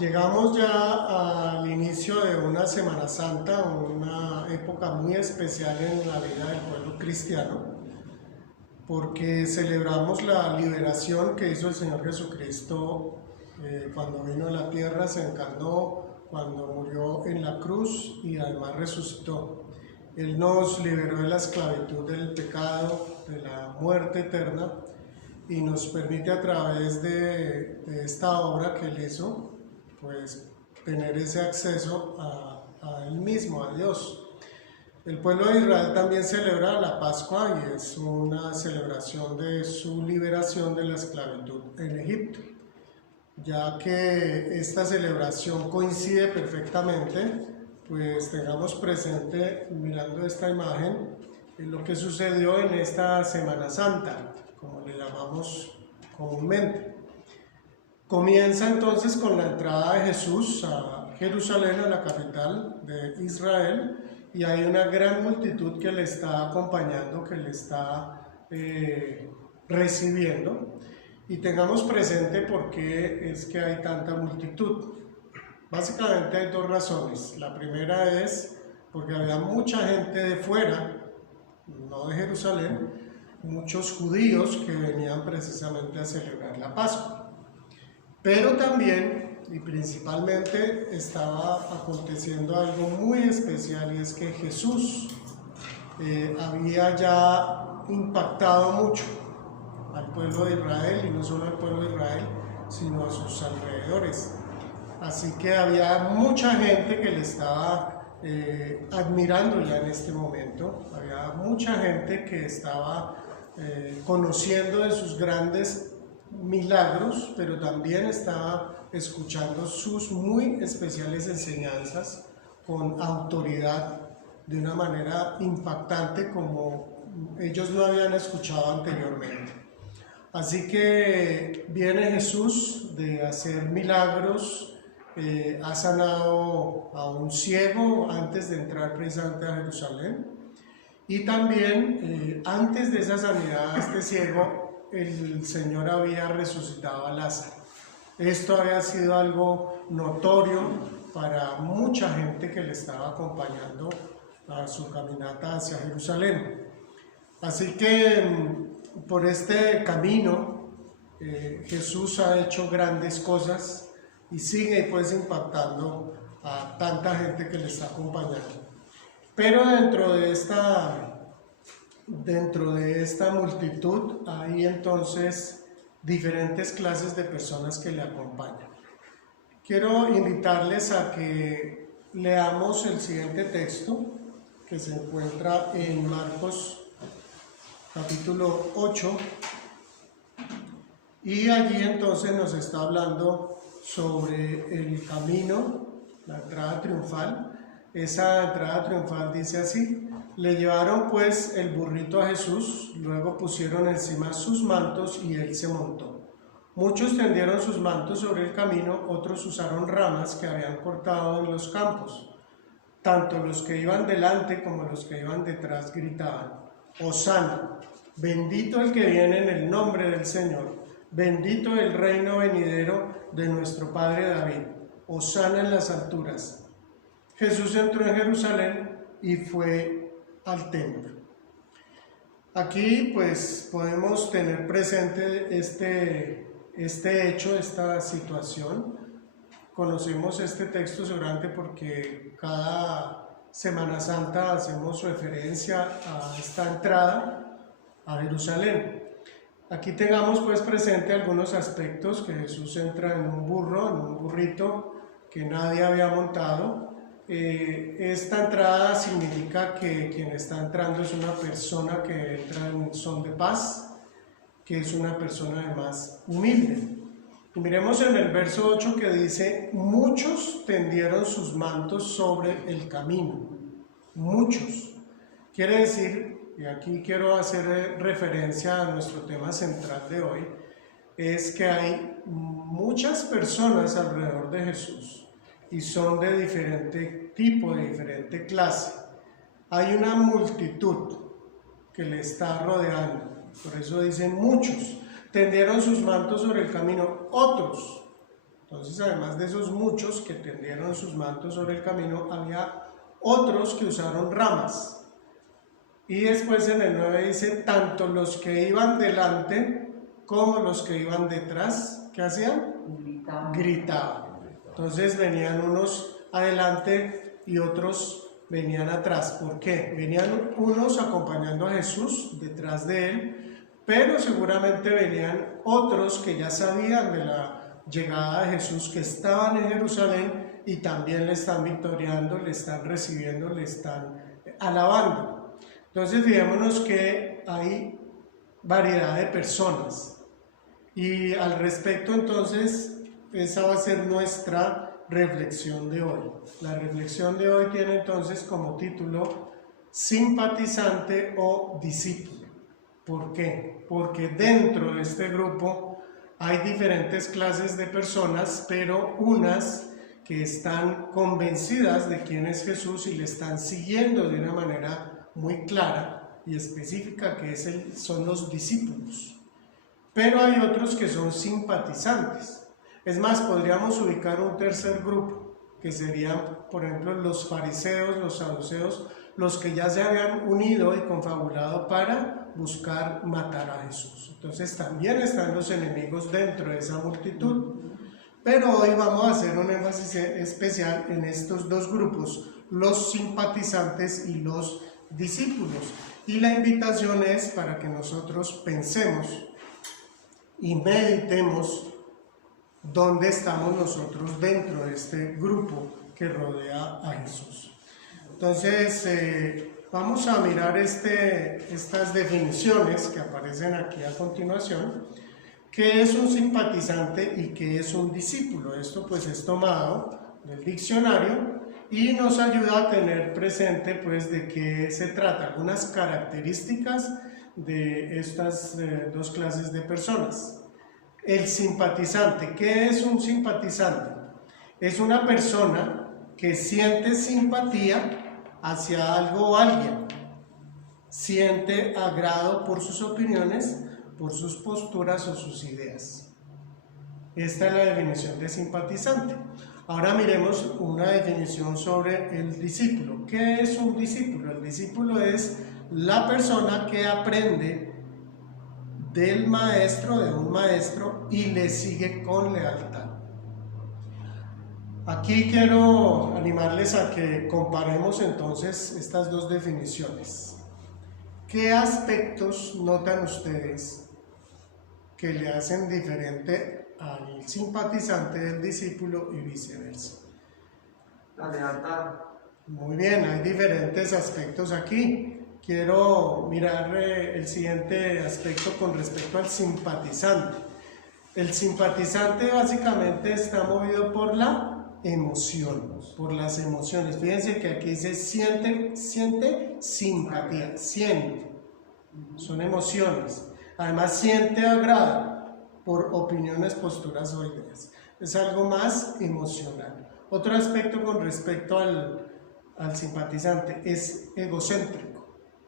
Llegamos ya al inicio de una Semana Santa, una época muy especial en la vida del pueblo cristiano, porque celebramos la liberación que hizo el Señor Jesucristo cuando vino a la tierra, se encarnó, cuando murió en la cruz y además resucitó. Él nos liberó de la esclavitud del pecado, de la muerte eterna, y nos permite a través de esta obra que Él hizo, pues tener ese acceso a Él mismo, a Dios. El pueblo de Israel también celebra la Pascua y es una celebración de su liberación de la esclavitud en Egipto, ya que esta celebración coincide perfectamente, pues tengamos presente, mirando esta imagen, lo que sucedió en esta Semana Santa, como le llamamos comúnmente. Comienza entonces con la entrada de Jesús a Jerusalén, a la capital de Israel, y hay una gran multitud que le está acompañando, que le está recibiendo. Y tengamos presente por qué es que hay tanta multitud. Básicamente hay dos razones. La primera es porque había mucha gente de fuera, no de Jerusalén, muchos judíos que venían precisamente a celebrar la Pascua. Pero también y principalmente estaba aconteciendo algo muy especial, y es que Jesús había ya impactado mucho al pueblo de Israel, y no solo al pueblo de Israel, sino a sus alrededores. Así que había mucha gente que le estaba admirando ya en este momento, había mucha gente que estaba conociendo de sus grandes milagros, pero también estaba escuchando sus muy especiales enseñanzas con autoridad, de una manera impactante como ellos no habían escuchado anteriormente. Así que viene Jesús de hacer milagros, ha sanado a un ciego antes de entrar precisamente a Jerusalén, y también antes de esa sanidad a este ciego, el Señor había resucitado a Lázaro. Esto había sido algo notorio para mucha gente que le estaba acompañando a su caminata hacia Jerusalén. Así que por este camino Jesús ha hecho grandes cosas y sigue pues impactando a tanta gente que le está acompañando. Pero dentro de esta multitud hay entonces diferentes clases de personas que le acompañan. Quiero invitarles a que leamos el siguiente texto, que se encuentra en Marcos capítulo 8, y allí entonces nos está hablando sobre el camino, la entrada triunfal. Esa entrada triunfal dice así: le llevaron pues el burrito a Jesús, luego pusieron encima sus mantos y él se montó. Muchos tendieron sus mantos sobre el camino, otros usaron ramas que habían cortado en los campos. Tanto los que iban delante como los que iban detrás gritaban: Hosana, bendito el que viene en el nombre del Señor, bendito el reino venidero de nuestro Padre David, Hosana en las alturas. Jesús entró en Jerusalén y fue al templo. Aquí pues podemos tener presente este hecho, esta situación. Conocemos este texto seguramente porque cada Semana Santa hacemos referencia a esta entrada a Jerusalén. Aquí tengamos pues presente algunos aspectos: que Jesús entra en un burrito que nadie había montado. Esta entrada significa que quien está entrando es una persona que entra en son de paz, que es una persona además humilde. Y miremos en el verso 8 que dice: muchos tendieron sus mantos sobre el camino. Muchos. Quiere decir, y aquí quiero hacer referencia a nuestro tema central de hoy, es que hay muchas personas alrededor de Jesús y son de diferente tipo, de diferente clase. Hay una multitud que le está rodeando, por eso dicen muchos. Tendieron sus mantos sobre el camino, otros Entonces, además de esos muchos que tendieron sus mantos sobre el camino, había otros que usaron ramas. Y después en el 9 dice, tanto los que iban delante como los que iban detrás, ¿qué hacían? Gritaban. Entonces venían unos adelante y otros venían atrás. ¿Por qué? Venían unos acompañando a Jesús detrás de él, pero seguramente venían otros que ya sabían de la llegada de Jesús, que estaban en Jerusalén y también le están victoriando, le están recibiendo, le están alabando. Entonces fijémonos que hay variedad de personas. Y al respecto, entonces, esa va a ser nuestra reflexión de hoy. La reflexión de hoy tiene entonces como título simpatizante o discípulo. ¿Por qué? Porque dentro de este grupo hay diferentes clases de personas, pero unas que están convencidas de quién es Jesús y le están siguiendo de una manera muy clara y específica, que son los discípulos. Pero hay otros que son simpatizantes. Es más, podríamos ubicar un tercer grupo, que serían, por ejemplo, los fariseos, los saduceos, los que ya se habían unido y confabulado para buscar matar a Jesús. Entonces también están los enemigos dentro de esa multitud. Pero hoy vamos a hacer un énfasis especial en estos dos grupos, los simpatizantes y los discípulos. Y la invitación es para que nosotros pensemos y meditemos dónde estamos nosotros dentro de este grupo que rodea a Jesús. Entonces, vamos a mirar estas definiciones que aparecen aquí a continuación. ¿Qué es un simpatizante y qué es un discípulo? Esto pues es tomado del diccionario y nos ayuda a tener presente pues de qué se trata, algunas características de estas dos clases de personas. El simpatizante. ¿Qué es un simpatizante? Es una persona que siente simpatía hacia algo o alguien, siente agrado por sus opiniones, por sus posturas o sus ideas. Esta es la definición de simpatizante. Ahora miremos una definición sobre el discípulo. ¿Qué es un discípulo? El discípulo es la persona que aprende del maestro, de un maestro, y le sigue con lealtad. Aquí quiero animarles a que comparemos entonces estas dos definiciones. ¿Qué aspectos notan ustedes que le hacen diferente al simpatizante del discípulo y viceversa? La lealtad. Muy bien, hay diferentes aspectos aquí. Quiero mirar el siguiente aspecto con respecto al simpatizante. El simpatizante básicamente está movido por la emoción, por las emociones. Fíjense que aquí dice siente simpatía, siente. Son emociones. Además siente agrado por opiniones, posturas o ideas. Es algo más emocional. Otro aspecto con respecto al simpatizante es egocéntrico.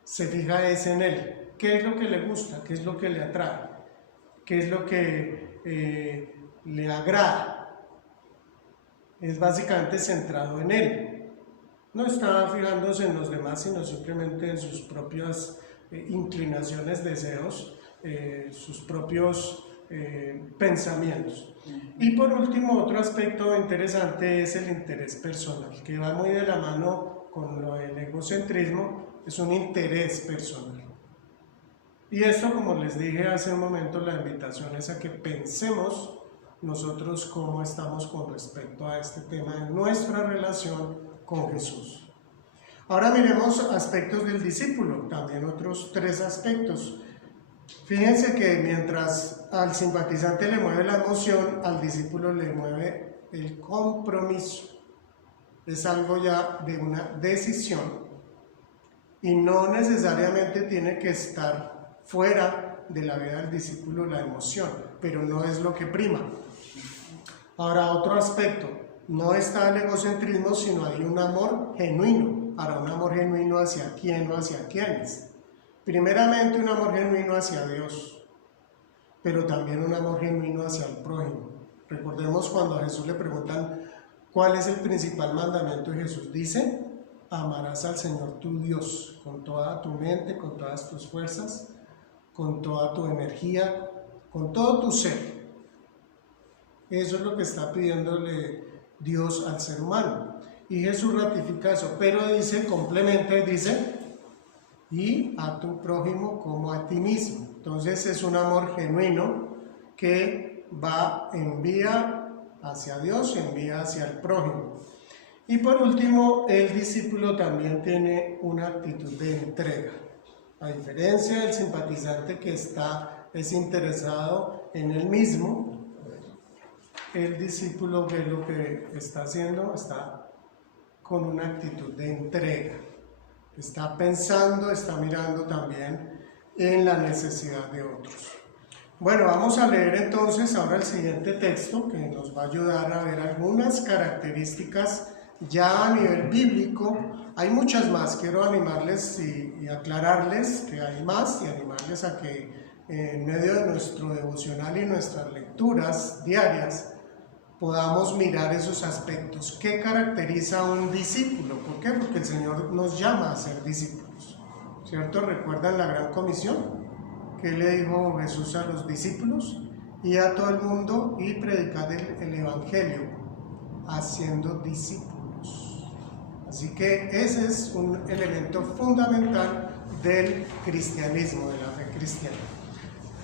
Se fija en él. ¿Qué es lo que le gusta? ¿Qué es lo que le atrae? ¿Qué es lo que le agrada? Es básicamente centrado en él. No está fijándose en los demás, sino simplemente en sus propias inclinaciones, deseos, sus propios pensamientos. Y por último, otro aspecto interesante es el interés personal, que va muy de la mano con lo del egocentrismo. Es un interés personal. Y esto, como les dije hace un momento, la invitación es a que pensemos nosotros cómo estamos con respecto a este tema en nuestra relación con Jesús. Ahora miremos aspectos del discípulo, también otros tres aspectos. Fíjense que mientras al simpatizante le mueve la emoción, al discípulo le mueve el compromiso. Es algo ya de una decisión. Y no necesariamente tiene que estar fuera de la vida del discípulo la emoción, pero no es lo que prima. Ahora, otro aspecto, no está el egocentrismo, sino hay un amor genuino. Ahora, un amor genuino ¿hacia quién o hacia quiénes? Primeramente, un amor genuino hacia Dios, pero también un amor genuino hacia el prójimo. Recordemos cuando a Jesús le preguntan cuál es el principal mandamiento y Jesús dice: amarás al Señor tu Dios con toda tu mente, con todas tus fuerzas, con toda tu energía, con todo tu ser. Eso es lo que está pidiéndole Dios al ser humano. Y Jesús ratifica eso, pero dice, complementa y dice: y a tu prójimo como a ti mismo. Entonces es un amor genuino que va, envía hacia Dios y envía hacia el prójimo. Y por último, el discípulo también tiene una actitud de entrega. A diferencia del simpatizante que es interesado en él mismo, el discípulo ve lo que está haciendo, está con una actitud de entrega. Está pensando, está mirando también en la necesidad de otros. Bueno, vamos a leer entonces ahora el siguiente texto que nos va a ayudar a ver algunas características ya a nivel bíblico. Hay muchas más, quiero animarles y aclararles que hay más y animarles a que en medio de nuestro devocional y nuestras lecturas diarias podamos mirar esos aspectos. ¿Qué caracteriza a un discípulo? ¿Por qué? Porque el Señor nos llama a ser discípulos, ¿cierto? ¿Recuerdan la gran comisión? ¿Qué le dijo Jesús a los discípulos? Y a todo el mundo y predicad el evangelio, haciendo discípulos. Así que ese es un elemento fundamental del cristianismo, de la fe cristiana.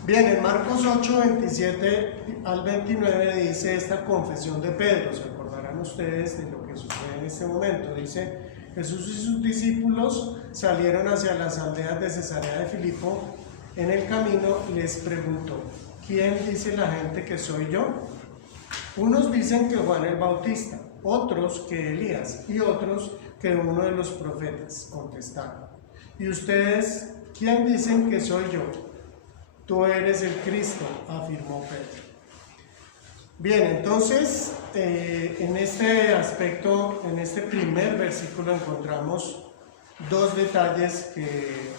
Bien, en Marcos 8, 27 al 29 dice esta confesión de Pedro. Se acordarán ustedes de lo que sucede en este momento. Dice: Jesús y sus discípulos salieron hacia las aldeas de Cesarea de Filipo. En el camino les preguntó: ¿quién dice la gente que soy yo? Unos dicen que Juan el Bautista, otros que Elías y otros que uno de los profetas, contestaron. ¿Y ustedes quién dicen que soy yo? Tú eres el Cristo, afirmó Pedro. Bien, entonces, en este aspecto, en este primer versículo encontramos dos detalles que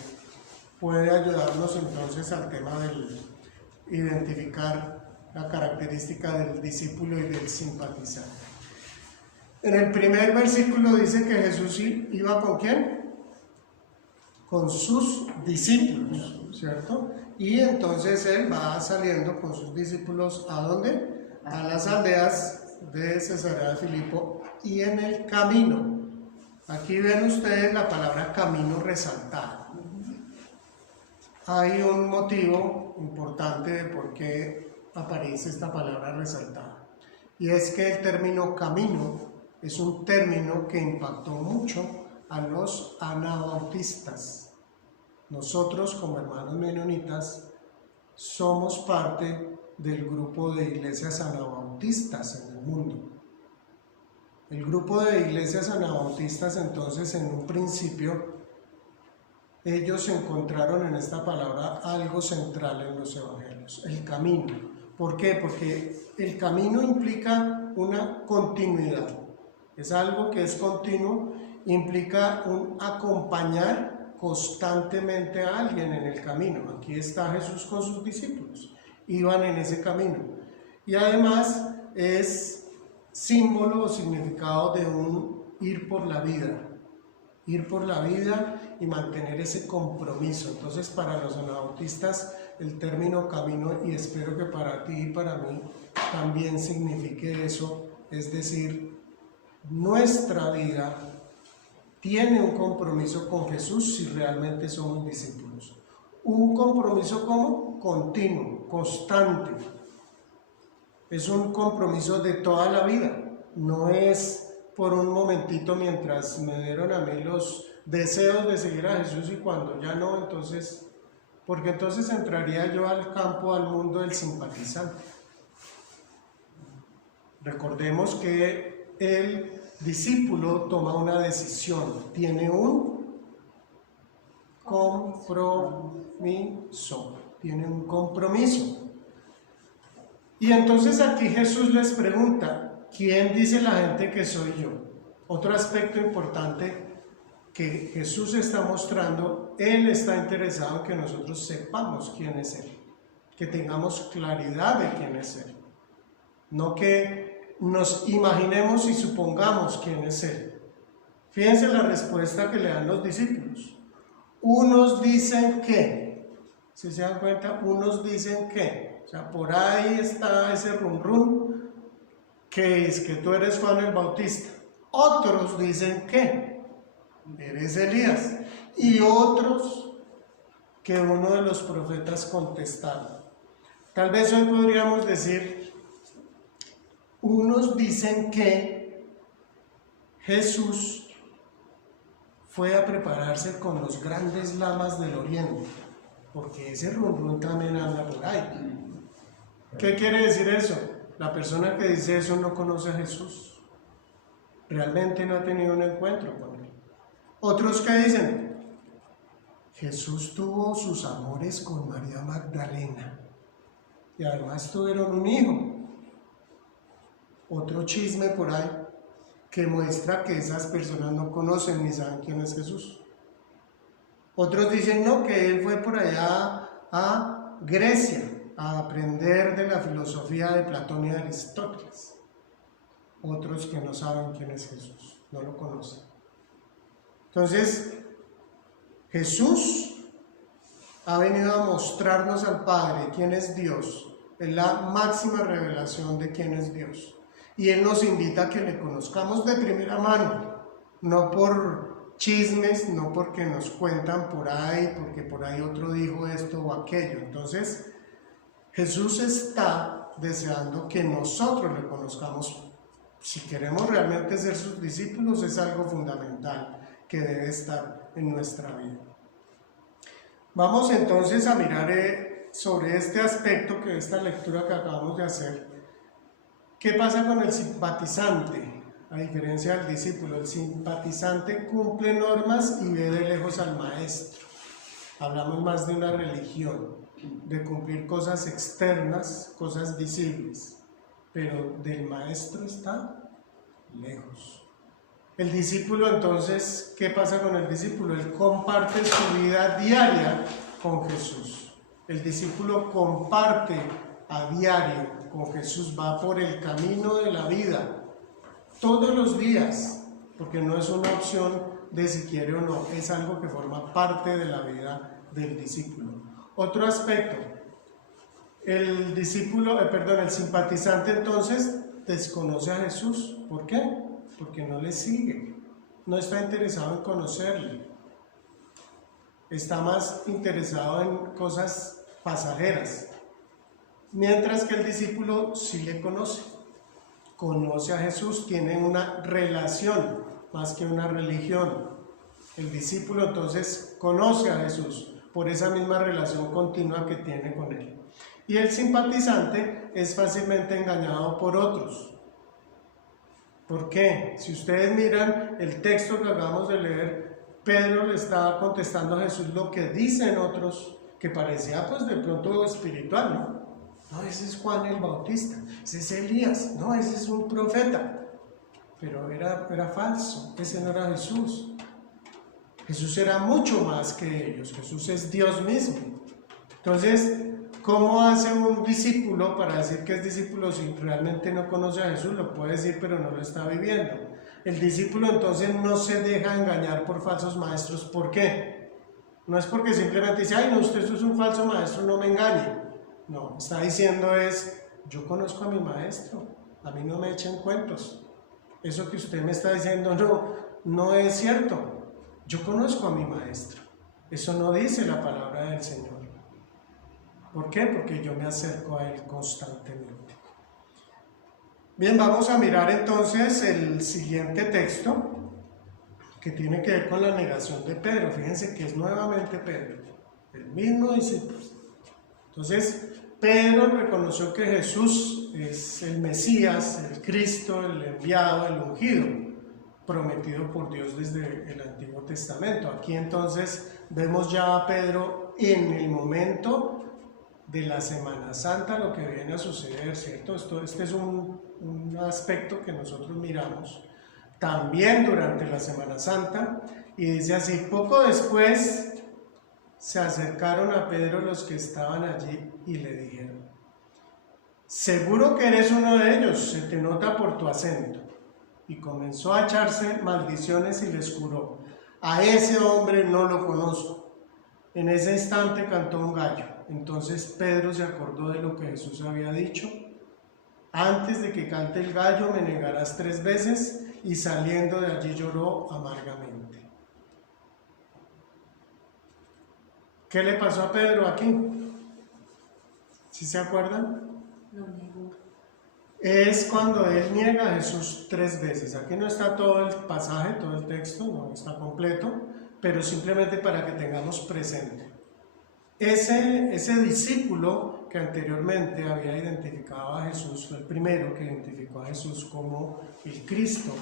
puede ayudarnos entonces al tema del identificar la característica del discípulo y del simpatizante. En el primer versículo dice que Jesús iba ¿con quién? Con sus discípulos, ¿cierto? Y entonces él va saliendo con sus discípulos ¿a dónde? A las aldeas de Cesarea de Filipo, y en el camino. Aquí ven ustedes la palabra camino resaltada. Hay un motivo importante de por qué aparece esta palabra resaltada, y es que el término camino es un término que impactó mucho a los anabautistas. Nosotros, como hermanos menonitas, somos parte del grupo de iglesias anabautistas en el mundo. El grupo de iglesias anabautistas, entonces, en un principio, ellos encontraron en esta palabra algo central en los evangelios: el camino. ¿Por qué? Porque el camino implica una continuidad. Es algo que es continuo, implica un acompañar constantemente a alguien en el camino. Aquí está Jesús con sus discípulos, iban en ese camino, y además es símbolo o significado de un ir por la vida y mantener ese compromiso. Entonces, para los anabautistas el término camino, y espero que para ti y para mí también signifique eso, es decir, nuestra vida tiene un compromiso con Jesús si realmente somos discípulos. Un compromiso como continuo, constante. Es un compromiso de toda la vida. No es por un momentito mientras me dieron a mí los deseos de seguir a Jesús y cuando ya no, entonces, porque entonces entraría yo al campo, al mundo del simpatizante. Recordemos que el discípulo toma una decisión, tiene un compromiso. Y entonces aquí Jesús les pregunta: ¿quién dice la gente que soy yo? Otro aspecto importante que Jesús está mostrando: Él está interesado en que nosotros sepamos quién es Él, que tengamos claridad de quién es Él. no que nos imaginemos y supongamos quién es Él. Fíjense la respuesta que le dan los discípulos. Unos dicen que, si se dan cuenta, unos dicen que, o sea, por ahí está ese rum que es que tú eres Juan el Bautista. Otros dicen que eres Elías, y otros que uno de los profetas contestaron. Tal vez hoy podríamos decir, unos dicen que Jesús fue a prepararse con los grandes lamas del oriente, porque ese rum también anda por ahí. ¿Qué quiere decir eso? La persona que dice eso no conoce a Jesús, realmente no ha tenido un encuentro con Él. Otros que dicen, Jesús tuvo sus amores con María Magdalena y además tuvieron un hijo. Otro chisme por ahí que muestra que esas personas no conocen ni saben quién es Jesús. Otros dicen no, que Él fue por allá a Grecia a aprender de la filosofía de Platón y de Aristóteles. Otros que no saben quién es Jesús, no lo conocen. Entonces, Jesús ha venido a mostrarnos al Padre quién es Dios, es la máxima revelación de quién es Dios. Y Él nos invita a que le conozcamos de primera mano, no por chismes, no porque nos cuentan por ahí, porque por ahí otro dijo esto o aquello. Entonces, Jesús está deseando que nosotros le conozcamos. Si queremos realmente ser sus discípulos, es algo fundamental que debe estar en nuestra vida. Vamos entonces a mirar sobre este aspecto que esta lectura que acabamos de hacer. ¿Qué pasa con el simpatizante? A diferencia del discípulo, el simpatizante cumple normas y ve de lejos al maestro. Hablamos más de una religión, de cumplir cosas externas, cosas visibles, pero del maestro está lejos. El discípulo entonces, ¿qué pasa con el discípulo? Él comparte su vida diaria con Jesús. El discípulo comparte a diario con Jesús, va por el camino de la vida, todos los días, porque no es una opción de si quiere o no, es algo que forma parte de la vida del discípulo. Otro aspecto, el simpatizante entonces desconoce a Jesús. ¿Por qué? Porque no le sigue, no está interesado en conocerle, está más interesado en cosas pasajeras. Mientras que el discípulo sí le conoce a Jesús, tiene una relación más que una religión. El discípulo entonces conoce a Jesús por esa misma relación continua que tiene con Él. Y el simpatizante es fácilmente engañado por otros. ¿Por qué? Si ustedes miran el texto que acabamos de leer, Pedro le estaba contestando a Jesús lo que dicen otros, que parecía pues de pronto espiritual, ¿no? No, ese es Juan el Bautista, ese es Elías, no, ese es un profeta. Pero era falso, ese no era Jesús. Jesús era mucho más que ellos, Jesús es Dios mismo. Entonces, ¿cómo hace un discípulo para decir que es discípulo si realmente no conoce a Jesús? Lo puede decir, pero no lo está viviendo. El discípulo entonces no se deja engañar por falsos maestros. ¿Por qué? No es porque simplemente dice, ay, no, usted es un falso maestro, no me engañe. No, está diciendo yo conozco a mi maestro, a mí no me echen cuentos. Eso que usted me está diciendo no es cierto. Yo conozco a mi maestro. Eso no dice la palabra del Señor. ¿Por qué? Porque yo me acerco a Él constantemente. Bien, vamos a mirar entonces el siguiente texto que tiene que ver con la negación de Pedro. Fíjense que es nuevamente Pedro, el mismo discípulo. Entonces, Pedro reconoció que Jesús es el Mesías, el Cristo, el enviado, el ungido, prometido por Dios desde el Antiguo Testamento. Aquí entonces vemos ya a Pedro en el momento de la Semana Santa, lo que viene a suceder, ¿cierto? Este es un aspecto que nosotros miramos también durante la Semana Santa, y dice así: poco después se acercaron a Pedro los que estaban allí y le dijeron: seguro que eres uno de ellos, se te nota por tu acento. Y comenzó a echarse maldiciones y les juró: a ese hombre no lo conozco. En ese instante cantó un gallo. Entonces Pedro se acordó de lo que Jesús había dicho: antes de que cante el gallo me negarás 3 veces, y saliendo de allí lloró amargamente. ¿Qué le pasó a Pedro aquí? ¿Sí se acuerdan? Lo negó. Es cuando él niega a Jesús 3 veces. Aquí no está todo el pasaje, todo el texto, no está completo, pero simplemente para que tengamos presente. Ese discípulo que anteriormente había identificado a Jesús, fue el primero que identificó a Jesús como el Cristo.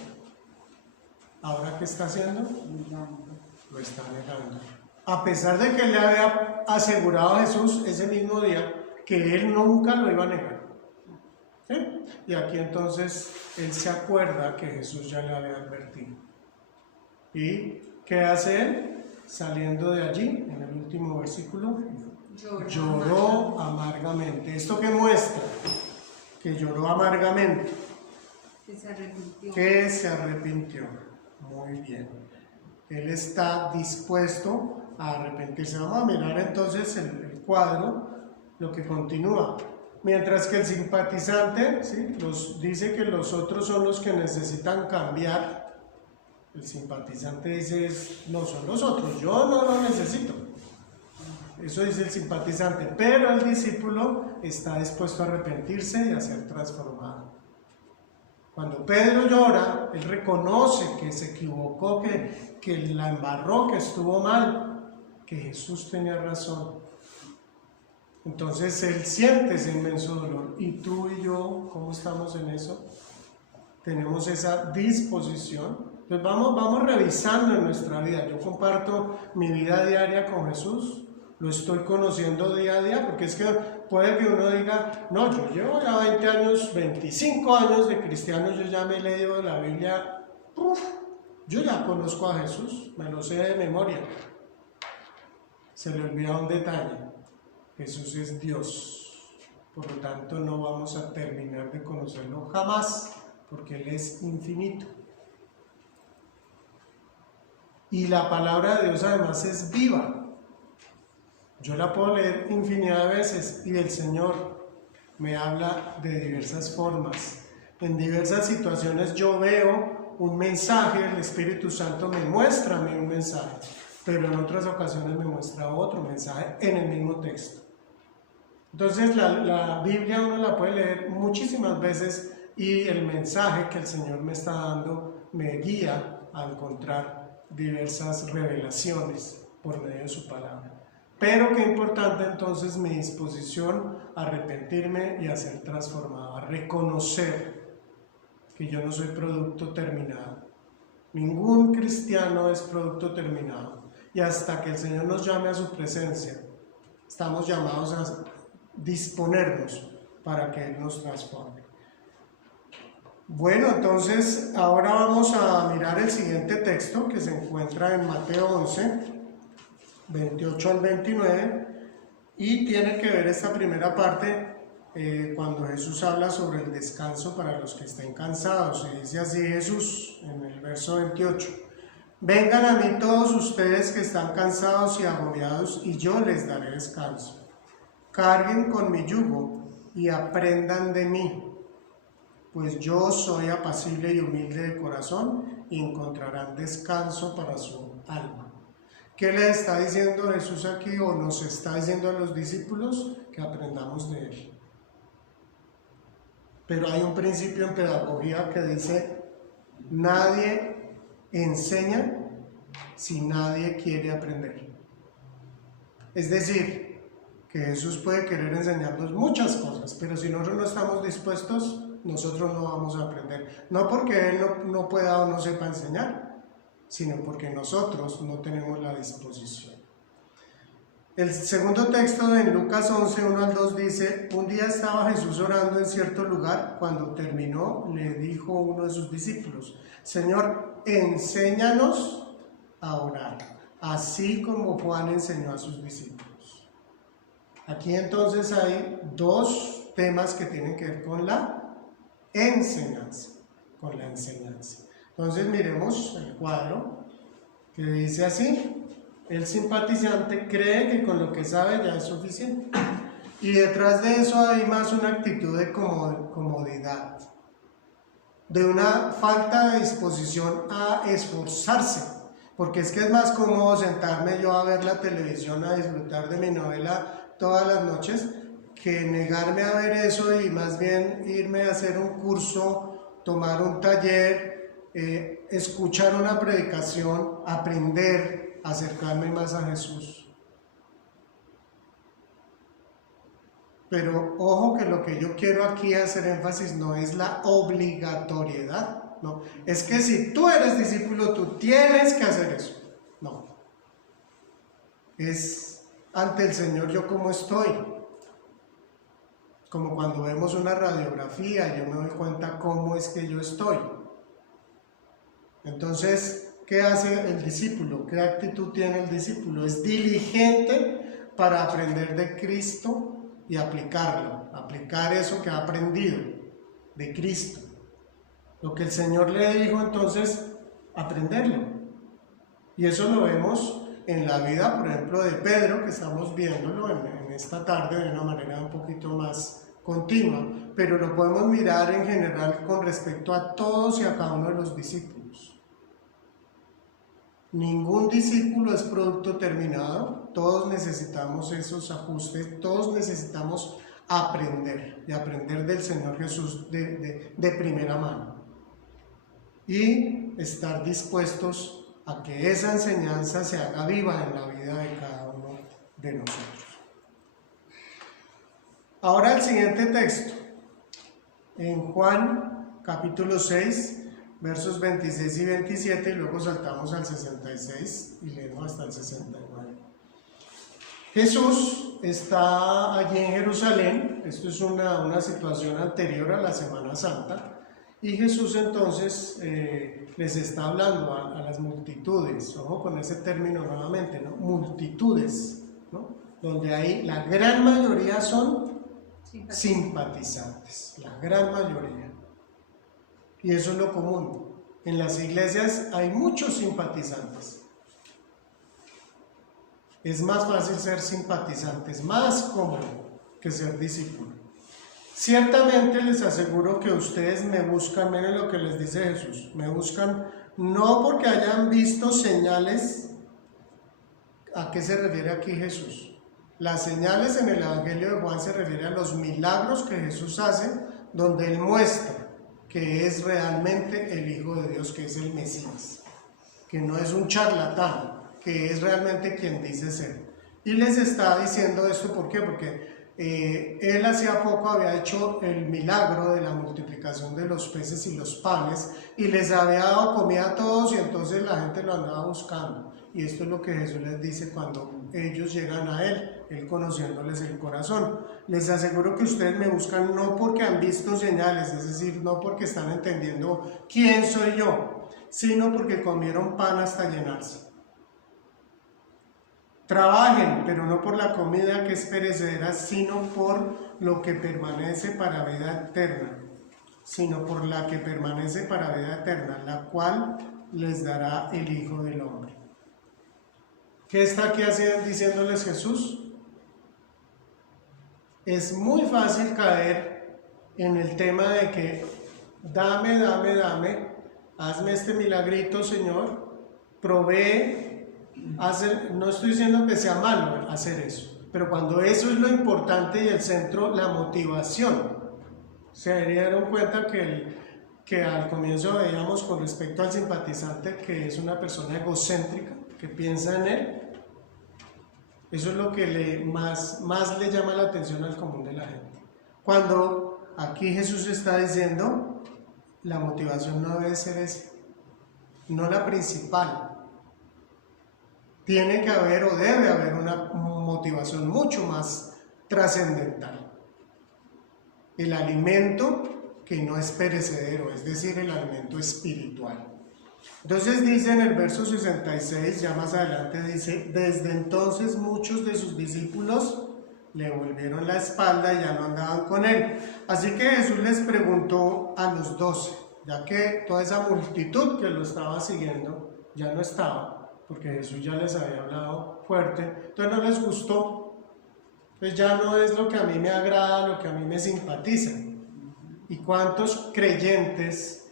¿Ahora qué está haciendo? Lo está negando. A pesar de que le había asegurado a Jesús ese mismo día que él nunca lo iba a negar. ¿Sí? Y aquí entonces él se acuerda que Jesús ya le había advertido. ¿Y qué hace él? Saliendo de allí, en el último versículo, lloró amargamente. ¿Esto qué muestra? Que lloró amargamente. Que se arrepintió. Que se arrepintió. Muy bien. Él está dispuesto a arrepentirse. Vamos a mirar entonces el cuadro, lo que continúa. Mientras que el simpatizante, ¿sí?, dice que los otros son los que necesitan cambiar. El simpatizante dice: no son los otros, yo no lo necesito. Eso dice el simpatizante, pero el discípulo está dispuesto a arrepentirse y a ser transformado. Cuando Pedro llora, él reconoce que se equivocó, que la embarró, que estuvo mal, que Jesús tenía razón. Entonces él siente ese inmenso dolor. ¿Y tú y yo cómo estamos en eso? ¿Tenemos esa disposición? Pues vamos revisando en nuestra vida. Yo comparto mi vida diaria con Jesús, lo estoy conociendo día a día, porque es que puede que uno diga: no, yo llevo ya 20 años, 25 años de cristiano, yo ya me he leído la Biblia, yo ya conozco a Jesús, me lo sé de memoria. Se le olvida un detalle: Jesús es Dios, por lo tanto no vamos a terminar de conocerlo jamás, porque Él es infinito. Y la palabra de Dios además es viva. Yo la puedo leer infinidad de veces y el Señor me habla de diversas formas. En diversas situaciones yo veo un mensaje, el Espíritu Santo me muestra a mí un mensaje, pero en otras ocasiones me muestra otro mensaje en el mismo texto. Entonces la Biblia uno la puede leer muchísimas veces y el mensaje que el Señor me está dando me guía a encontrar diversas revelaciones por medio de su palabra. Pero qué importante entonces mi disposición a arrepentirme y a ser transformado, a reconocer que yo no soy producto terminado. Ningún cristiano es producto terminado. Y hasta que el Señor nos llame a su presencia, estamos llamados a disponernos para que Él nos transforme. Bueno, entonces ahora vamos a mirar el siguiente texto que se encuentra en Mateo 11, 28 al 29, y tiene que ver esta primera parte cuando Jesús habla sobre el descanso para los que estén cansados. Y dice así Jesús en el verso 28: vengan a mí todos ustedes que están cansados y agobiados, y yo les daré descanso. Carguen con mi yugo y aprendan de mí, pues yo soy apacible y humilde de corazón, y encontrarán descanso para su alma. ¿Qué le está diciendo Jesús aquí, o nos está diciendo a los discípulos? Que aprendamos de Él. Pero hay un principio en pedagogía que dice: nadie enseña si nadie quiere aprender. Es decir, que Jesús puede querer enseñarnos muchas cosas, pero si nosotros no estamos dispuestos, nosotros no vamos a aprender. No porque Él no pueda o no sepa enseñar, sino porque nosotros no tenemos la disposición. El segundo texto en Lucas 11, 1 al 2 dice: un día estaba Jesús orando en cierto lugar. Cuando terminó, le dijo uno de sus discípulos: Señor, enséñanos a orar, así como Juan enseñó a sus discípulos. Aquí entonces hay dos temas que tienen que ver con la enseñanza, Entonces miremos el cuadro que dice así: el simpatizante cree que con lo que sabe ya es suficiente. Y detrás de eso hay más una actitud de comodidad, de una falta de disposición a esforzarse, porque es que es más cómodo sentarme yo a ver la televisión, a disfrutar de mi novela todas las noches, que negarme a ver eso y más bien irme a hacer un curso, tomar un taller, escuchar una predicación, aprender, acercarme más a Jesús. Pero ojo que lo que yo quiero aquí hacer énfasis no es la obligatoriedad, no, es que si tú eres discípulo tú tienes que hacer eso, no, es ante el Señor yo cómo estoy, como cuando vemos una radiografía yo me doy cuenta cómo es que yo estoy. Entonces, ¿qué hace el discípulo? ¿Qué actitud tiene el discípulo? Es diligente para aprender de Cristo y aplicarlo, aplicar eso que ha aprendido de Cristo. Lo que el Señor le dijo, entonces, aprenderlo. Y eso lo vemos en la vida, por ejemplo, de Pedro, que estamos viéndolo en esta tarde de una manera un poquito más continua, pero lo podemos mirar en general con respecto a todos y a cada uno de los discípulos. Ningún discípulo es producto terminado, todos necesitamos esos ajustes, todos necesitamos aprender, y aprender del Señor Jesús de primera mano. Y estar dispuestos a que esa enseñanza se haga viva en la vida de cada uno de nosotros. Ahora el siguiente texto, en Juan capítulo 6, versos 26 y 27, y luego saltamos al 66 y leemos hasta el 69. Jesús está allí en Jerusalén, esto es una situación anterior a la Semana Santa, y Jesús entonces les está hablando a las multitudes, ojo con ese término nuevamente, ¿no? Multitudes, ¿no? Donde ahí la gran mayoría son simpatizantes, la gran mayoría. Y eso es lo común. En las iglesias hay muchos simpatizantes. Es más fácil ser simpatizante, es más cómodo que ser discípulo. Ciertamente les aseguro que ustedes me buscan, miren lo que les dice Jesús, me buscan no porque hayan visto señales. ¿A qué se refiere aquí Jesús? Las señales en el Evangelio de Juan se refieren a los milagros que Jesús hace, donde Él muestra que es realmente el Hijo de Dios, que es el Mesías, que no es un charlatán, que es realmente quien dice ser. Y les está diciendo esto, ¿por qué? Porque Él hacía poco había hecho el milagro de la multiplicación de los peces y los panes, y les había dado comida a todos, y entonces la gente lo andaba buscando. Y esto es lo que Jesús les dice cuando ellos llegan a Él conociéndoles el corazón. Les aseguro que ustedes me buscan no porque han visto señales, es decir, no porque están entendiendo quién soy yo, sino porque comieron pan hasta llenarse. Trabajen, pero no por la comida que es perecedera, sino por lo que permanece para vida eterna, sino por la que permanece para vida eterna, la cual les dará el Hijo del Hombre. ¿Qué está aquí diciéndoles Jesús? Es muy fácil caer en el tema de que dame, hazme este milagrito, Señor, provee, no estoy diciendo que sea malo hacer eso, pero cuando eso es lo importante y el centro, la motivación, se dieron cuenta que al comienzo veíamos con respecto al simpatizante que es una persona egocéntrica, que piensa en él. Eso es lo que más le llama la atención al común de la gente. Cuando aquí Jesús está diciendo, la motivación no debe ser esa, no la principal. Tiene que haber o debe haber una motivación mucho más trascendental. El alimento que no es perecedero, es decir, el alimento espiritual. Entonces dice en el verso 66, ya más adelante dice, desde entonces muchos de sus discípulos le volvieron la espalda y ya no andaban con él. Así que Jesús les preguntó a los 12, ya que toda esa multitud que lo estaba siguiendo ya no estaba, porque Jesús ya les había hablado fuerte, entonces no les gustó, pues ya no es lo que a mí me agrada, lo que a mí me simpatiza. ¿Y cuántos creyentes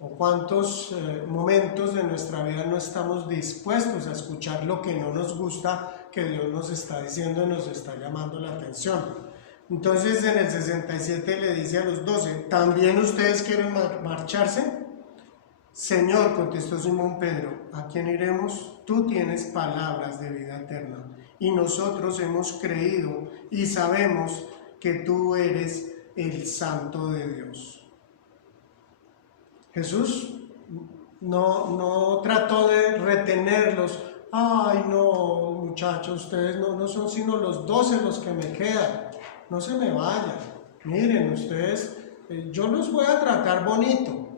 o cuántos momentos de nuestra vida no estamos dispuestos a escuchar lo que no nos gusta, que Dios nos está diciendo y nos está llamando la atención? Entonces en el 67 le dice a los 12, ¿también ustedes quieren marcharse? Señor, contestó Simón Pedro, ¿a quién iremos? Tú tienes palabras de vida eterna y nosotros hemos creído y sabemos que tú eres el Santo de Dios. Jesús no trató de retenerlos. Ay, no, muchachos, ustedes no son sino los 12 los que me quedan. No se me vayan. Miren, ustedes, yo los voy a tratar bonito.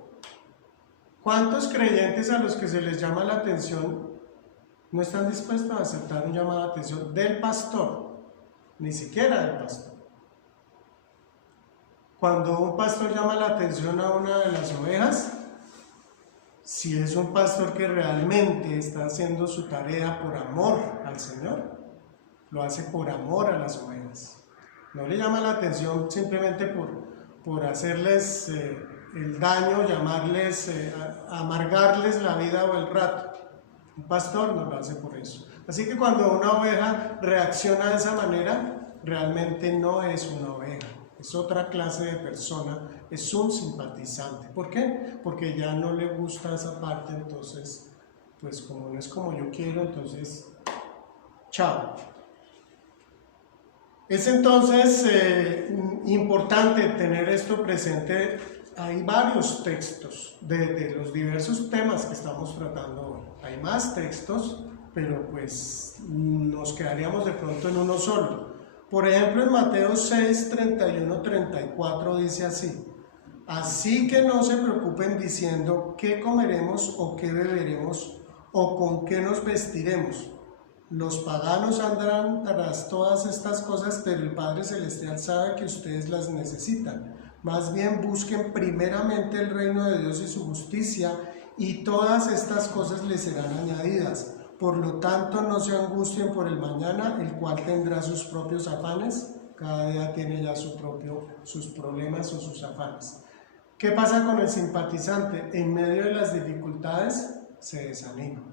¿Cuántos creyentes a los que se les llama la atención no están dispuestos a aceptar un llamado de atención del pastor? Ni siquiera del pastor. Cuando un pastor llama la atención a una de las ovejas, si es un pastor que realmente está haciendo su tarea por amor al Señor, lo hace por amor a las ovejas. No le llama la atención simplemente por hacerles el daño, llamarles, amargarles la vida o el rato. Un pastor no lo hace por eso. Así que cuando una oveja reacciona de esa manera, realmente no es una oveja. Es otra clase de persona, es un simpatizante. ¿Por qué? Porque ya no le gusta esa parte, entonces, pues como no es como yo quiero, entonces, chao. Es entonces importante tener esto presente. Hay varios textos de los diversos temas que estamos tratando hoy. Hay más textos, pero pues nos quedaríamos de pronto en uno solo. Por ejemplo, en Mateo 6, 31, 34 dice así: así que no se preocupen diciendo qué comeremos o qué beberemos o con qué nos vestiremos. Los paganos andarán tras todas estas cosas, pero el Padre Celestial sabe que ustedes las necesitan. Más bien busquen primeramente el reino de Dios y su justicia, y todas estas cosas les serán añadidas. Por lo tanto, no se angustien por el mañana, el cual tendrá sus propios afanes. Cada día tiene ya sus problemas o sus afanes. ¿Qué pasa con el simpatizante? En medio de las dificultades se desanima.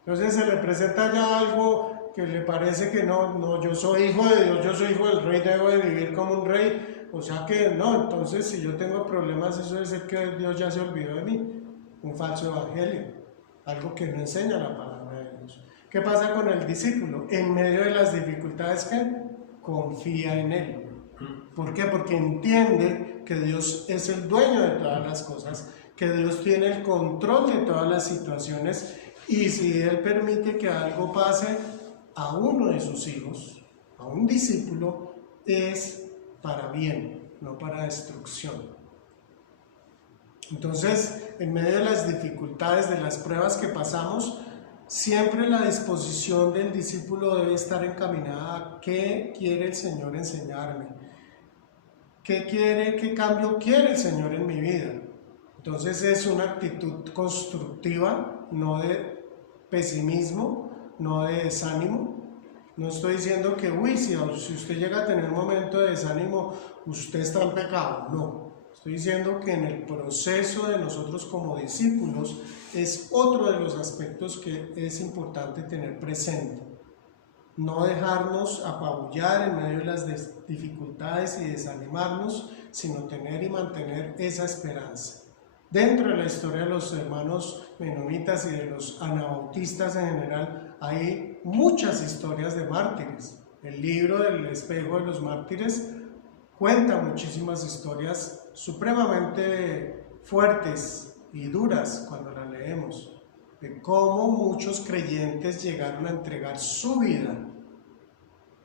Entonces se le presenta ya algo que le parece que no, yo soy hijo de Dios, yo soy hijo del rey, debo de vivir como un rey. O sea que no, entonces si yo tengo problemas, eso debe ser que Dios ya se olvidó de mí. Un falso evangelio. Algo que no enseña la palabra de Dios. ¿Qué pasa con el discípulo? En medio de las dificultades, ¿qué? Confía en Él. ¿Por qué? Porque entiende que Dios es el dueño de todas las cosas, que Dios tiene el control de todas las situaciones, y si Él permite que algo pase a uno de sus hijos, a un discípulo, es para bien, no para destrucción. Entonces, en medio de las dificultades, de las pruebas que pasamos, siempre la disposición del discípulo debe estar encaminada a qué quiere el Señor enseñarme, qué cambio quiere el Señor en mi vida. Entonces es una actitud constructiva, no de pesimismo, no de desánimo. No estoy diciendo que, si usted llega a tener un momento de desánimo, usted está en pecado, no. Estoy diciendo que en el proceso de nosotros como discípulos es otro de los aspectos que es importante tener presente. No dejarnos apabullar en medio de las dificultades y desanimarnos, sino tener y mantener esa esperanza. Dentro de la historia de los hermanos menonitas y de los anabautistas en general, hay muchas historias de mártires. El libro del espejo de los mártires cuenta muchísimas historias supremamente fuertes y duras cuando las leemos, de cómo muchos creyentes llegaron a entregar su vida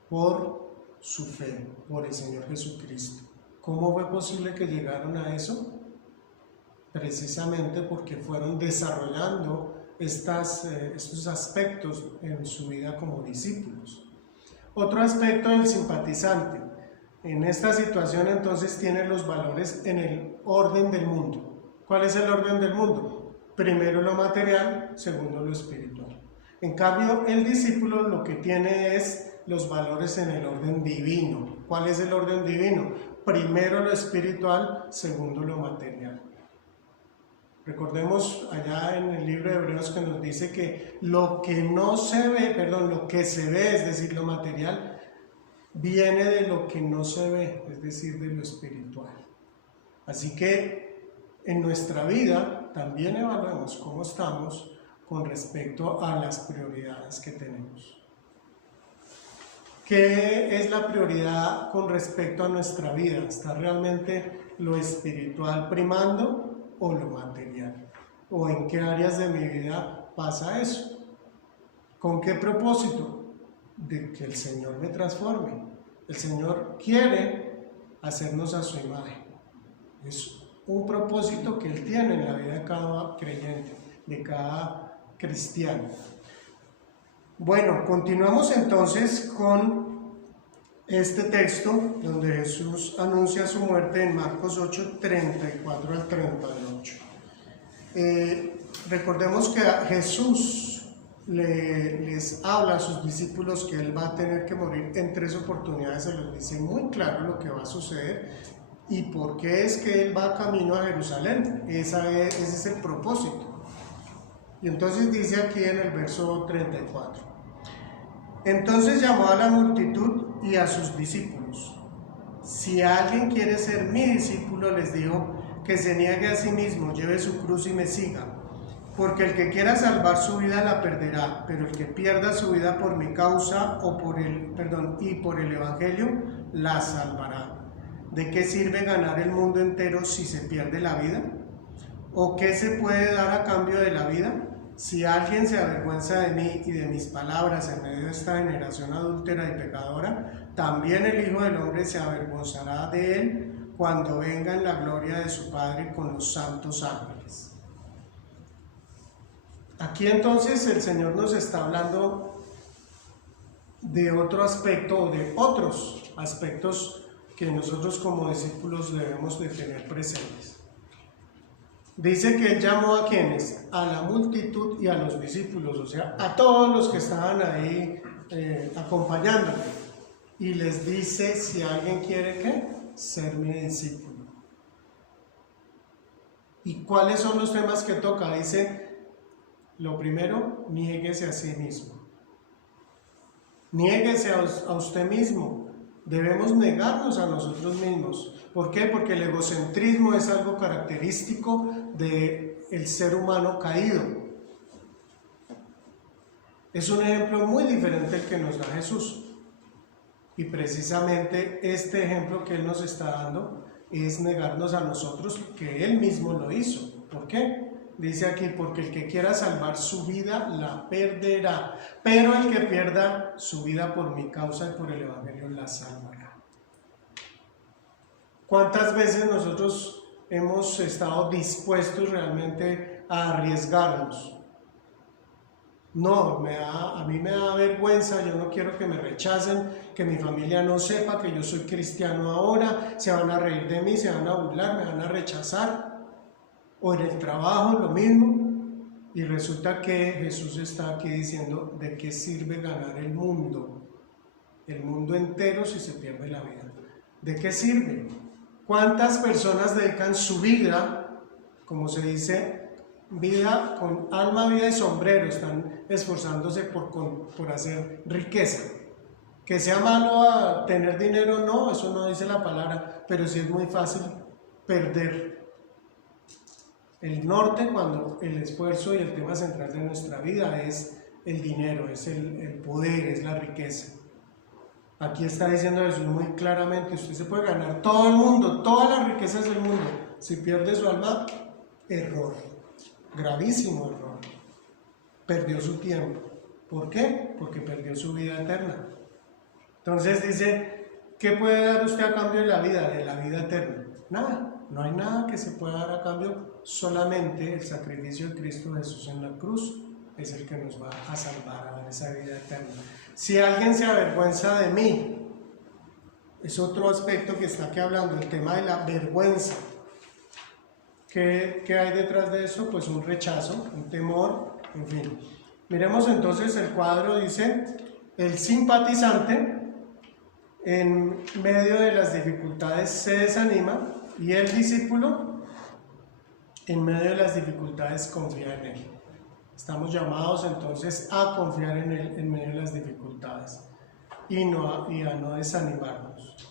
por su fe, por el Señor Jesucristo. ¿Cómo fue posible que llegaron a eso? Precisamente porque fueron desarrollando estos aspectos en su vida como discípulos. Otro aspecto del simpatizante. En esta situación entonces tiene los valores en el orden del mundo. ¿Cuál es el orden del mundo? Primero lo material, segundo lo espiritual. En cambio, el discípulo lo que tiene es los valores en el orden divino. ¿Cuál es el orden divino? Primero lo espiritual, segundo lo material. Recordemos allá en el libro de Hebreos que nos dice que lo que no se ve, lo que se ve, es decir, lo material, viene de lo que no se ve, es decir, de lo espiritual. Así que en nuestra vida también evaluemos cómo estamos con respecto a las prioridades que tenemos. ¿Qué es la prioridad con respecto a nuestra vida? ¿Está realmente lo espiritual primando o lo material? ¿O en qué áreas de mi vida pasa eso? ¿Con qué propósito? De que el Señor me transforme. El Señor quiere hacernos a su imagen. Es un propósito que Él tiene en la vida de cada creyente, de cada cristiano. Bueno, continuamos entonces con este texto donde Jesús anuncia su muerte en Marcos 8, 34 al 38. Recordemos que Jesús les habla a sus discípulos que Él va a tener que morir en 3 oportunidades, se los dice muy claro lo que va a suceder y por qué es que Él va camino a Jerusalén. Ese es el propósito. Y entonces dice aquí en el verso 34: entonces llamó a la multitud y a sus discípulos. Si alguien quiere ser mi discípulo, les dijo, que se niegue a sí mismo, lleve su cruz y me siga. Porque el que quiera salvar su vida la perderá, pero el que pierda su vida por mi causa y por el evangelio la salvará. ¿De qué sirve ganar el mundo entero si se pierde la vida? ¿O qué se puede dar a cambio de la vida? Si alguien se avergüenza de mí y de mis palabras en medio de esta generación adúltera y pecadora, también el Hijo del Hombre se avergonzará de él cuando venga en la gloria de su Padre con los santos ángeles. Aquí entonces el Señor nos está hablando de otro aspecto o de otros aspectos que nosotros como discípulos debemos de tener presentes. Dice que Él llamó a quienes, a la multitud y a los discípulos, o sea, a todos los que estaban ahí acompañándole, y les dice: si alguien quiere ¿qué? Ser mi discípulo. ¿Y cuáles son los temas que toca? Dice, lo primero, niéguese a sí mismo. Niéguese a usted mismo. Debemos negarnos a nosotros mismos. ¿Por qué? Porque el egocentrismo es algo característico del ser humano caído. Es un ejemplo muy diferente el que nos da Jesús. Y precisamente este ejemplo que Él nos está dando es negarnos a nosotros, que Él mismo lo hizo. ¿Por qué? Dice aquí, porque el que quiera salvar su vida la perderá, pero el que pierda su vida por mi causa y por el evangelio la salvará. ¿Cuántas veces nosotros hemos estado dispuestos realmente a arriesgarnos? No, a mí me da vergüenza, yo no quiero que me rechacen, que mi familia no sepa que yo soy cristiano ahora, se van a reír de mí, se van a burlar, me van a rechazar. O en el trabajo lo mismo, y resulta que Jesús está aquí diciendo: ¿de qué sirve ganar el mundo entero si se pierde la vida? ¿De qué sirve? ¿Cuántas personas dedican su vida, como se dice, vida con alma, vida y sombrero, están esforzándose por hacer riqueza? Que sea malo a tener dinero, no, eso no dice la palabra, pero sí es muy fácil perder el norte cuando el esfuerzo y el tema central de nuestra vida es el dinero, es el poder, es la riqueza. Aquí está diciendo Jesús muy claramente: usted se puede ganar todo el mundo, todas las riquezas del mundo, si pierde su alma, error, gravísimo error. Perdió su tiempo. ¿Por qué? Porque perdió su vida eterna. Entonces dice, ¿qué puede dar usted a cambio de la vida eterna? Nada. No hay nada que se pueda dar a cambio, solamente el sacrificio de Cristo Jesús en la cruz. es el que nos va a salvar, a dar esa vida eterna. Si alguien se avergüenza de mí, es otro aspecto que está aquí hablando, el tema de la vergüenza. ¿Qué hay detrás de eso? Pues un rechazo, un temor, en fin. Miremos entonces el cuadro, dice, el simpatizante en medio de las dificultades se desanima y el discípulo en medio de las dificultades confía en él. Estamos llamados entonces a confiar en él en medio de las dificultades y a no desanimarnos.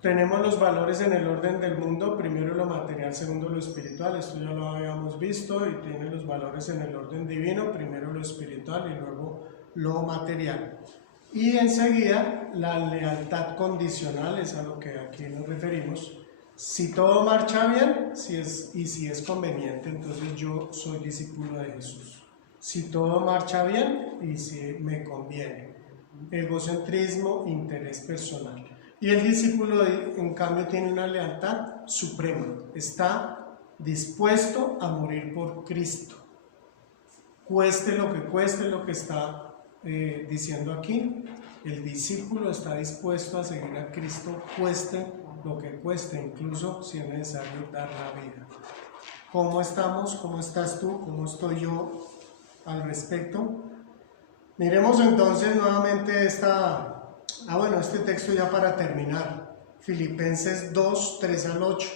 Tenemos los valores en el orden del mundo, primero lo material, segundo lo espiritual, esto ya lo habíamos visto, y tiene los valores en el orden divino, primero lo espiritual y luego lo material. Y enseguida la lealtad condicional, es a lo que aquí nos referimos. Si todo marcha bien, si es conveniente, entonces yo soy discípulo de Jesús. Si todo marcha bien y si me conviene. Egocentrismo, interés personal. Y el discípulo, en cambio, tiene una lealtad suprema. Está dispuesto a morir por Cristo. Cueste lo que está diciendo aquí, el discípulo está dispuesto a seguir a Cristo, cueste lo que cueste, incluso si es necesario dar la vida. ¿Cómo estamos? ¿Cómo estás tú? ¿Cómo estoy yo al respecto? Miremos entonces nuevamente este texto ya para terminar. Filipenses 2, 3 al 8.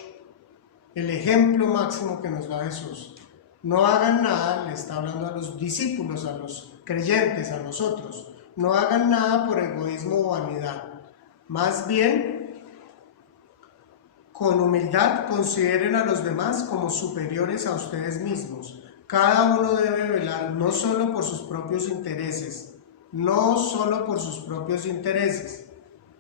El ejemplo máximo que nos da Jesús. No hagan nada, le está hablando a los discípulos, a los creyentes, a nosotros. No hagan nada por egoísmo o vanidad. Más bien, con humildad consideren a los demás como superiores a ustedes mismos. Cada uno debe velar no solo por sus propios intereses,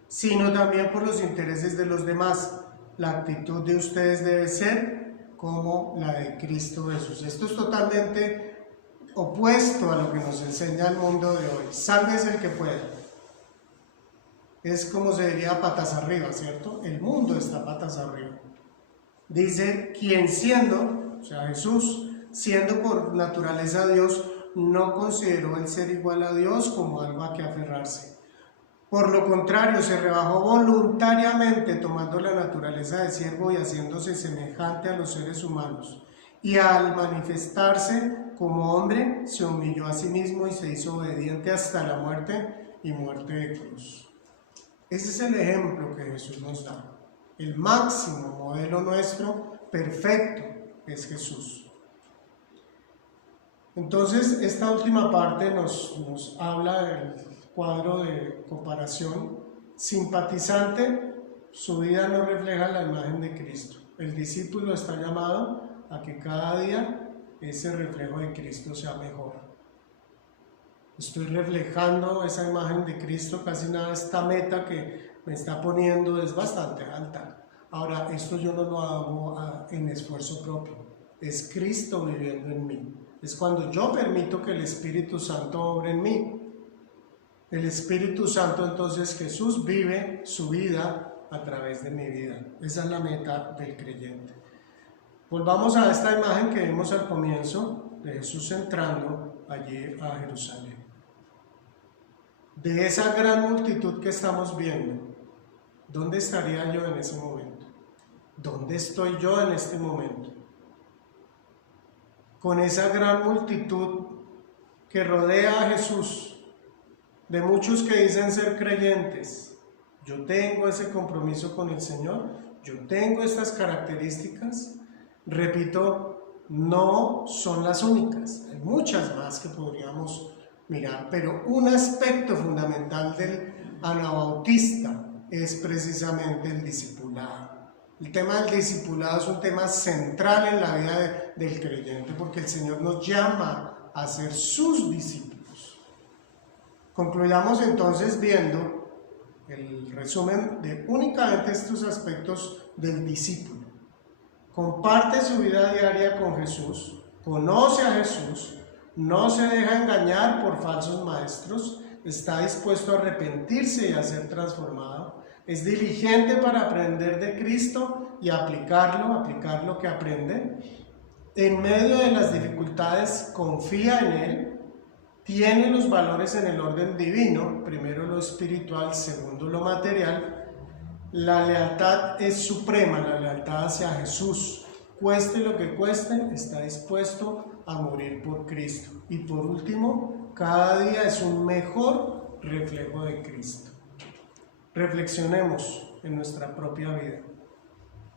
sino también por los intereses de los demás. La actitud de ustedes debe ser como la de Cristo Jesús. Esto es totalmente opuesto a lo que nos enseña el mundo de hoy. Sálvese el que pueda. Es como se diría patas arriba, ¿cierto? El mundo está patas arriba. Dice, quien siendo, o sea Jesús, siendo por naturaleza Dios, no consideró el ser igual a Dios como algo a que aferrarse. Por lo contrario, se rebajó voluntariamente, tomando la naturaleza de siervo y haciéndose semejante a los seres humanos. Y al manifestarse como hombre, se humilló a sí mismo y se hizo obediente hasta la muerte y muerte de cruz. Ese es el ejemplo que Jesús nos da. El máximo modelo nuestro, perfecto, es Jesús. Entonces, esta última parte nos habla del cuadro de comparación. Simpatizante, su vida no refleja la imagen de Cristo. El discípulo está llamado a que cada día ese reflejo de Cristo sea mejor. Estoy reflejando esa imagen de Cristo, casi nada, esta meta que me está poniendo es bastante alta. Ahora, esto yo no lo hago en esfuerzo propio, es Cristo viviendo en mí. Es cuando yo permito que el Espíritu Santo obre en mí. El Espíritu Santo, entonces Jesús vive su vida a través de mi vida. Esa es la meta del creyente. Volvamos a esta imagen que vimos al comienzo de Jesús entrando allí a Jerusalén. De esa gran multitud que estamos viendo, ¿dónde estaría yo en ese momento? ¿Dónde estoy yo en este momento? Con esa gran multitud que rodea a Jesús, de muchos que dicen ser creyentes, yo tengo ese compromiso con el Señor, yo tengo estas características, repito, no son las únicas, hay muchas más que podríamos mirar, pero un aspecto fundamental del anabautista es precisamente el discipulado. El tema del discipulado es un tema central en la vida del creyente, porque el Señor nos llama a ser sus discípulos. Concluyamos entonces viendo el resumen de únicamente estos aspectos del discípulo. Comparte su vida diaria con Jesús, conoce a Jesús, no se deja engañar por falsos maestros, está dispuesto a arrepentirse y a ser transformado, es diligente para aprender de Cristo y aplicar lo que aprende, en medio de las dificultades confía en Él, tiene los valores en el orden divino, primero lo espiritual, segundo lo material. La lealtad es suprema, la lealtad hacia Jesús. Cueste lo que cueste, está dispuesto a morir por Cristo. Y por último, cada día es un mejor reflejo de Cristo. Reflexionemos en nuestra propia vida.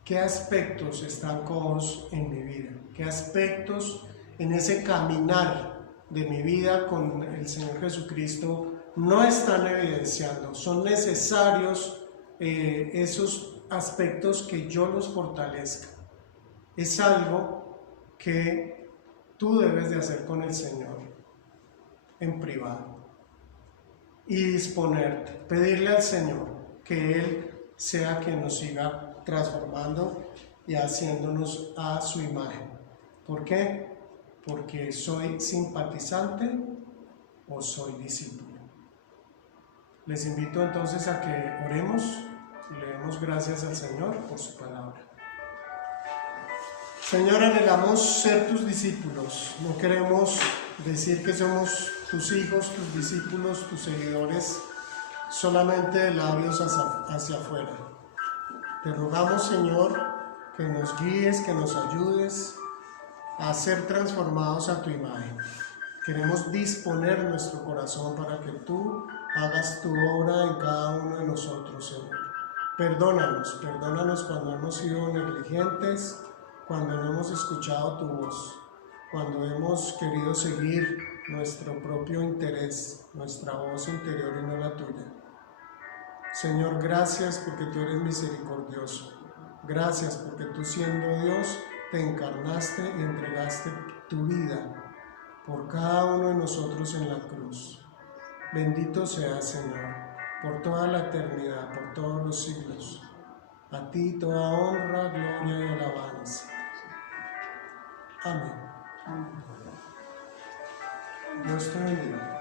¿Qué aspectos están cojos en mi vida? ¿Qué aspectos en ese caminar de mi vida con el Señor Jesucristo no están evidenciando? Son necesarios esos aspectos que yo los fortalezca. Es algo que tú debes de hacer con el Señor en privado y disponerte, pedirle al Señor que Él sea quien nos siga transformando y haciéndonos a su imagen. ¿Por qué? Porque soy simpatizante o soy discípulo. Les invito entonces a que oremos y le demos gracias al Señor por su palabra. Señor, anhelamos ser tus discípulos. No queremos decir que somos tus hijos, tus discípulos, tus seguidores, solamente de labios hacia afuera. Te rogamos, Señor, que nos guíes, que nos ayudes a ser transformados a tu imagen. Queremos disponer nuestro corazón para que tú hagas tu obra en cada uno de nosotros, Señor. Perdónanos cuando hemos sido negligentes, cuando no hemos escuchado tu voz, cuando hemos querido seguir nuestro propio interés, nuestra voz interior y no la tuya. Señor, gracias porque tú eres misericordioso. Gracias porque tú, siendo Dios, te encarnaste y entregaste tu vida por cada uno de nosotros en la cruz. Bendito seas, Señor, por toda la eternidad, por todos los siglos. A ti toda honra, gloria y alabanza. Amén. Dios te bendiga.